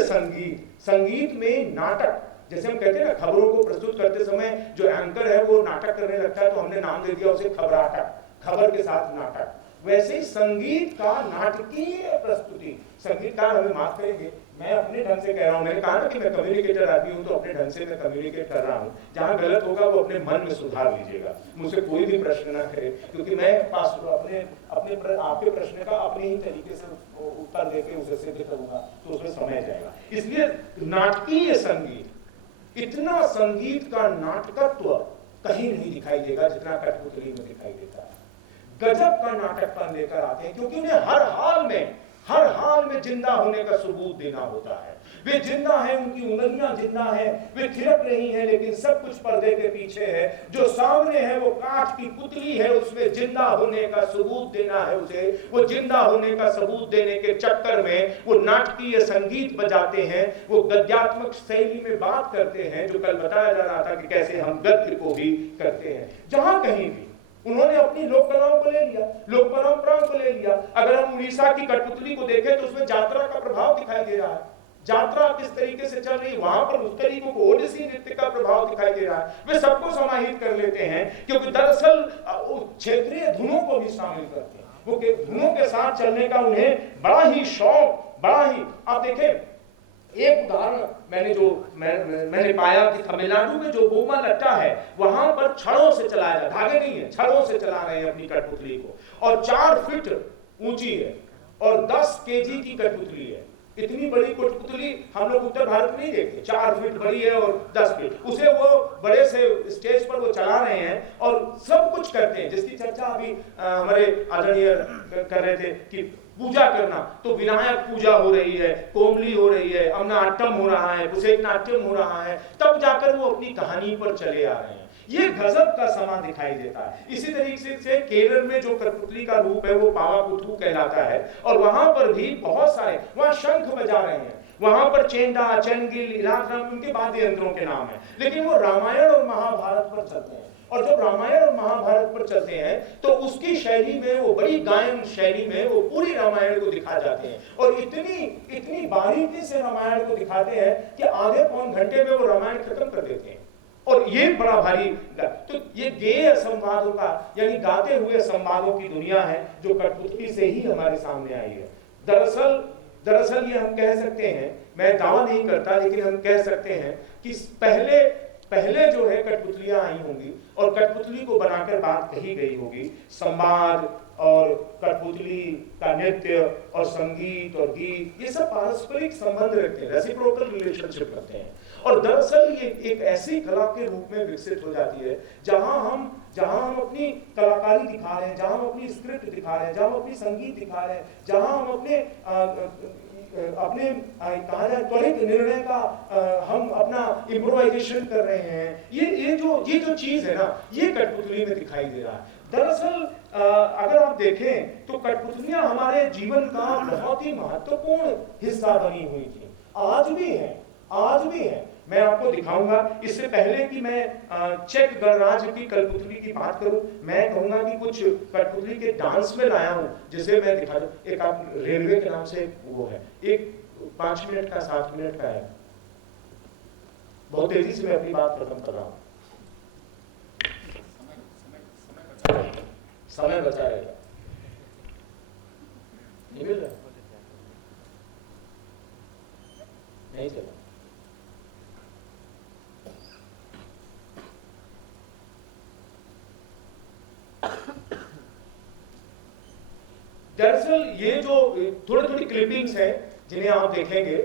संगीत, संगीत में नाटक, जैसे हम कहते हैं ना खबरों को प्रस्तुत करते समय जो एंकर है वो नाटक करने लगता है तो हमने नाम दे दिया उसे खबराटक, खबर के साथ नाटक। वैसे ही संगीत का नाटकीय प्रस्तुति, संगीतकार हमें माफ करेंगे, मैं अपने ढंग से कह रहा हूँ, मैंने कहा ना कि मैं कम्युनिकेटर आदमी हूँ तो अपने ढंग से मैं कम्युनिकेट कर रहा हूँ, जहाँ गलत होगा वो अपने मन में सुधार लीजिएगा, मुझसे कोई भी प्रश्न ना करे, क्योंकि मैं आपके प्रश्न का अपने ही तरीके से उत्तर देके उसे सिद्ध करूंगा तो उसमें समय जाएगा। इसलिए नाटकीय संगीत, इतना संगीत का नाटकत्व कहीं नहीं दिखाई देगा जितना कठपुतली में दिखाई देता है। गजब का नाटकपन लेकर आते हैं, क्योंकि उन्हें हर हाल में जिंदा होने का सबूत देना होता है। वे जिंदा हैं, उनकी उंगलियां जिंदा हैं, वे थिरक रही हैं, लेकिन सब कुछ पर्दे के पीछे है। जो सामने है वो काठ की पुतली है, उसमें जिंदा होने का सबूत देना है उसे। वो जिंदा होने का सबूत देने के चक्कर में वो नाटकीय संगीत बजाते हैं, वो गद्यात्मक शैली में बात करते हैं, जो कल बताया जा रहा था कि कैसे हम गद्य को भी करते हैं। जहां कहीं भी उन्होंने अपनी लोक कलाओं को ले लिया, लोक परंपराओं को ले लिया। अगर हम उड़ीसा की कठपुतली को देखें तो उसमें यात्रा का प्रभाव दिखाई दे रहा है, यात्रा किस तरीके से चल रही है, वहां पर उस तरीके को ओडिसी नृत्य का प्रभाव दिखाई दे रहा है। वे सबको समाहित कर लेते हैं, क्योंकि दरअसल क्षेत्रीय धुनों को भी शामिल करते हैं। वो धुनों के साथ चलने का उन्हें बड़ा ही शौक, बड़ा ही, आप देखें एक उदाहरण मैंने पाया कि तमिलनाडु में जो बोमा लट्टा है वहां पर छड़ों से चलाया जाता, धागे नहीं है, छड़ों से चला रहे हैं अपनी कठपुतली को, और 4 फीट ऊंची है और 10 केजी की कठपुतली है। इतनी बड़ी कठपुतली हम लोग उत्तर भारत में नहीं देखते, 4 फीट बड़ी है और 10 फीट, उसे वो बड़े से स्टेज पर वो चला रहे हैं और सब कुछ करते हैं, जिसकी चर्चा अभी हमारे आदरणीय कर रहे थे कि पूजा करना, तो विनायक पूजा हो रही है, कोमली हो रही है, अमनाट्टम हो रहा है, कुशेक नाट्यम हो रहा है, तब जाकर वो अपनी कहानी पर चले आ रहे हैं। ये गजब का समा दिखाई देता है। इसी तरीके से केरल में जो कठपुतली का रूप है वो पावाकुथु कहलाता है, और वहां पर भी बहुत सारे, वहां शंख बजा रहे हैं, वहां पर चेंडा, चंगिल, इलाका उनके वाद्य यंत्रों के नाम है, लेकिन वो रामायण और महाभारत पर चलते हैं। और जब रामायण और महाभारत पर चलते हैं तो उसकी शैली में, वो बड़ी गायन शैली में वो पूरी रामायण को दिखा जाते हैं, और इतनी बारीकी से रामायण को दिखाते हैं कि आधे पौन घंटे में वो रामायण खत्म कर देते हैं। और ये बड़ा भारी, तो ये गेय संवादों का, यानी गाते हुए संवादों की दुनिया है जो कठपुतली से ही हमारे सामने आई है। दरअसल ये हम कह सकते हैं, मैं दावा नहीं करता, लेकिन हम कह सकते हैं कि पहले जो है कठपुतलियां आई होंगी और कठपुतली को बनाकर बात कही गई होगी। संवाद और कठपुतली का नृत्य और संगीत और गीत, ये सब पारस्परिक संबंध रखते हैं, रेसिप्रोकल रिलेशनशिप रखते हैं। और दरअसल ये एक ऐसी कला के रूप में विकसित हो जाती है जहां हम अपनी कलाकारी दिखा रहे हैं, जहां हम अपनी स्क्रिप्ट दिखा रहे हैं, जहां हम अपनी संगीत दिखा रहे हैं, जहां हम अपने कहा जाए त्वरित निर्णय का हम अपना इम्प्रोवाइजेशन कर रहे हैं। ये जो चीज है ना, ये कठपुतली में दिखाई दे रहा है। दरअसल अगर आप देखें तो कठपुतलियां हमारे जीवन का बहुत ही महत्वपूर्ण हिस्सा बनी हुई थी, आज भी है। मैं आपको दिखाऊंगा। इससे पहले कि मैं चेक गणराज्य की कठपुतली की बात करूं, मैं कहूंगा कि कुछ कठपुतली के डांस में लाया हूं, जिसे मैं दिखा दूं। एक आप रेलवे के नाम से वो है, एक 5 मिनट का 7 मिनट का है। बहुत तेजी से मैं अपनी बात खत्म कर रहा हूं, समय बचा रहेगा, नहीं मिल रहा, नहीं चला। दरअसल ये जो थोड़ी क्लिपिंग्स हैं जिन्हें आप देखेंगे,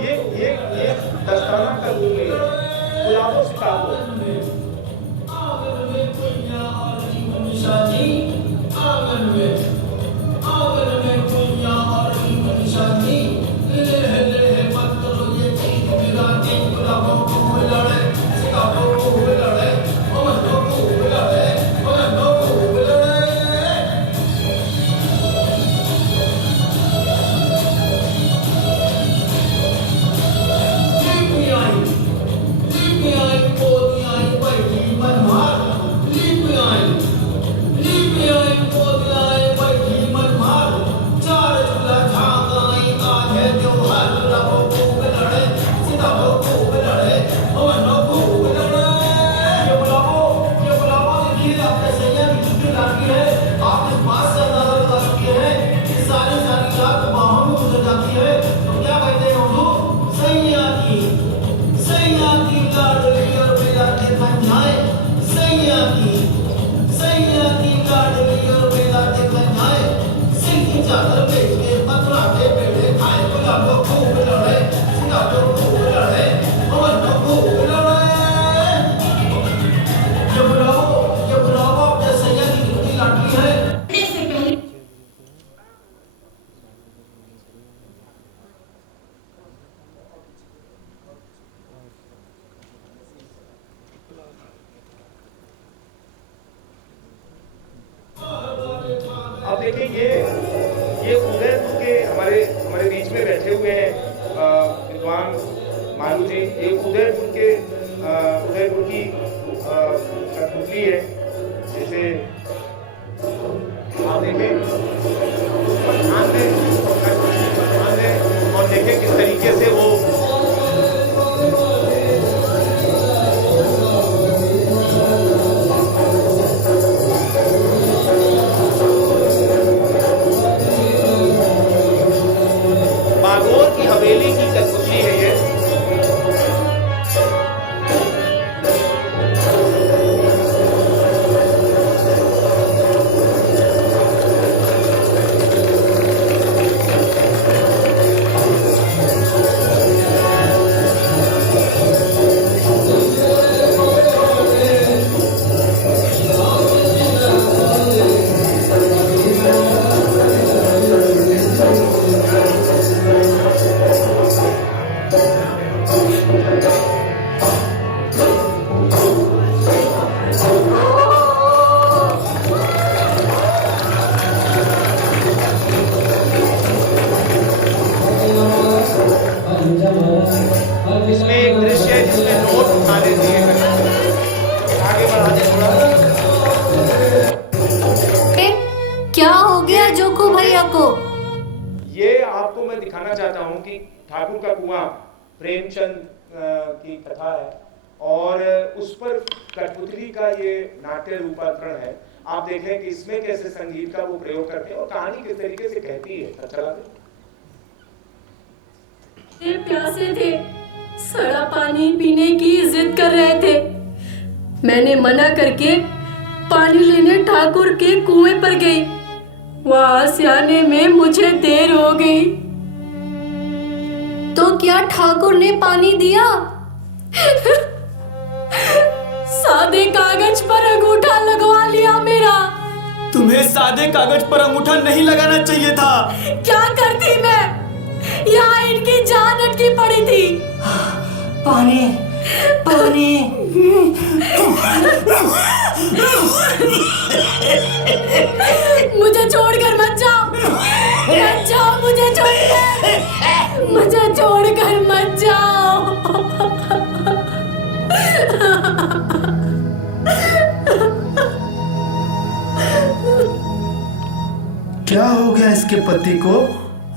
ये दस्ताना का रूप है, गुलाबों से काबू। स्वांग मालू जी, ये उदयपुर की कठपुतली है। जैसे आप देखें, उस पर ध्यान दें और देखें किस तरीके से वो बागोर की हवेली की कठपुतली है ये। इसमें एक दृश्य है जिसमें नोट उठा देती है, आगे बढ़ा दे थोड़ा। क्या हो गया जोकू भैया को? ये आपको मैं दिखाना चाहता हूँ कि ठाकुर का कुआं प्रेमचंद की कथा है और उस पर कठपुतली का ये नाट्य रूपांतरण है। आप देखें कि इसमें कैसे संगीत का वो प्रयोग करते हैं और कहानी किस तरीके से कहती है। अच्छा प्यासे थे, सड़ा पानी पीने की जिद कर रहे थे। मैंने मना करके पानी लेने ठाकुर के कुएं पर गई। वहां से आने में मुझे देर हो गई। तो क्या ठाकुर ने पानी दिया? सादे कागज पर अंगूठा लगवा लिया मेरा। तुम्हें सादे कागज पर अंगूठा नहीं लगाना चाहिए था। क्या करती मैं? यहाँ इनकी जान अटकी पड़ी थी। पानी पानी मुझे छोड़कर मत जाओ, मत जाओ, मुझे छोड़कर मत जाओ। क्या हो गया इसके पति को?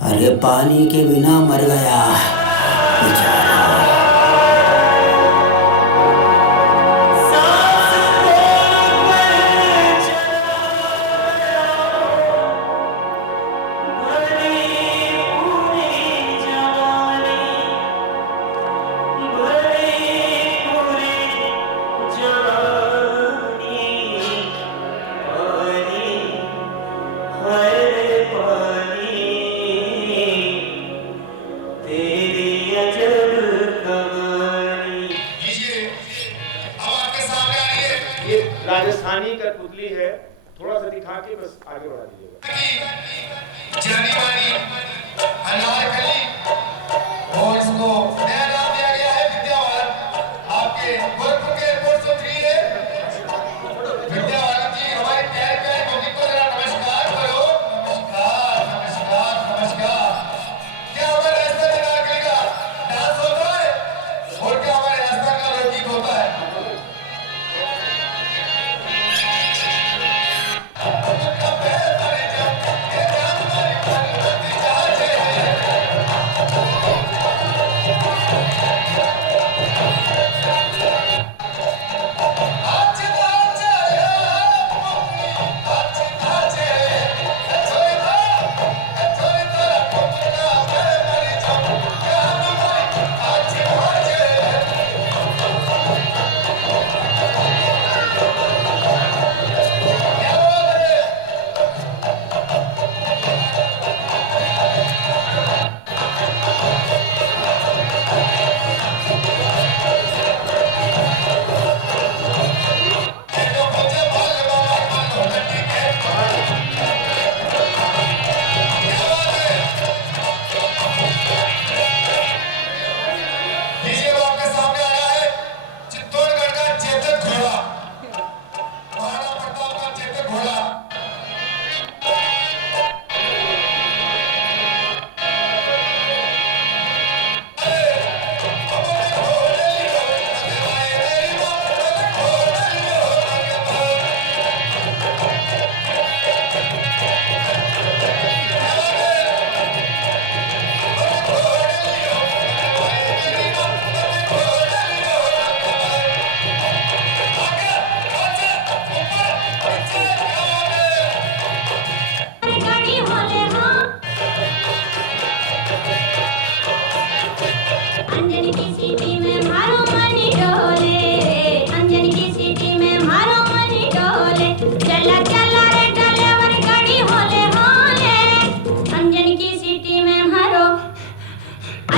अरे पानी के बिना मर गया बेचारा। राजस्थानी कठपुतली है, थोड़ा सा दिखा के बस आगे बढ़ा दीजिएगा। जानी मानी अनारकली और इसको नया नाम दिया गया है विद्यावालन। आपके गोरखपुर के एयरपोर्ट से फ्री है। विद्यावालन जी हमारे प्यारे प्यारे पब्लिक को जरा नमस्कार करो। नमस्कार नमस्कार नमस्कार। क्या हमारे राजस्थान में अनारकली का डांस होता है और क्या हमारे राजस्थान का लोकगीत होता है? Yeah.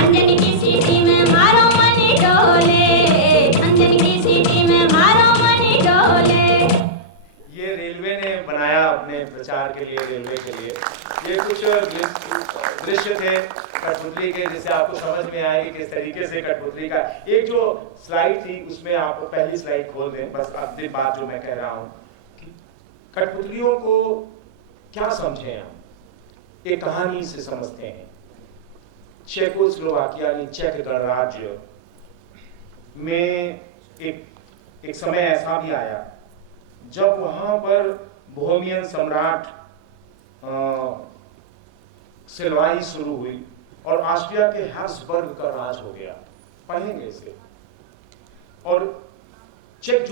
अंजन की सीटी में मारो मनी डोले, अंजन की सीटी में मारो मनी डोले। ये रेलवे ने बनाया अपने प्रचार के लिए, रेलवे के लिए। ये कुछ दृश्य थे कठपुतली के, जिससे आपको समझ में आए कि किस तरीके से कठपुतली का एक जो स्लाइड थी, उसमें आप पहली स्लाइड खोल दें। बस अंतिम बात जो मैं कह रहा हूँ कि कठपुतलियों को क्या समझें हम, एक कहानी से समझते हैं। चेकोस्लोवाकिया यानी चेक गणराज्य में एक समय ऐसा भी आया जब वहां पर बोहेमियन सम्राट से लड़ाई शुरू हुई और ऑस्ट्रिया के हैब्सबर्ग का राज हो गया। पढ़ेंगे इसे। और चेक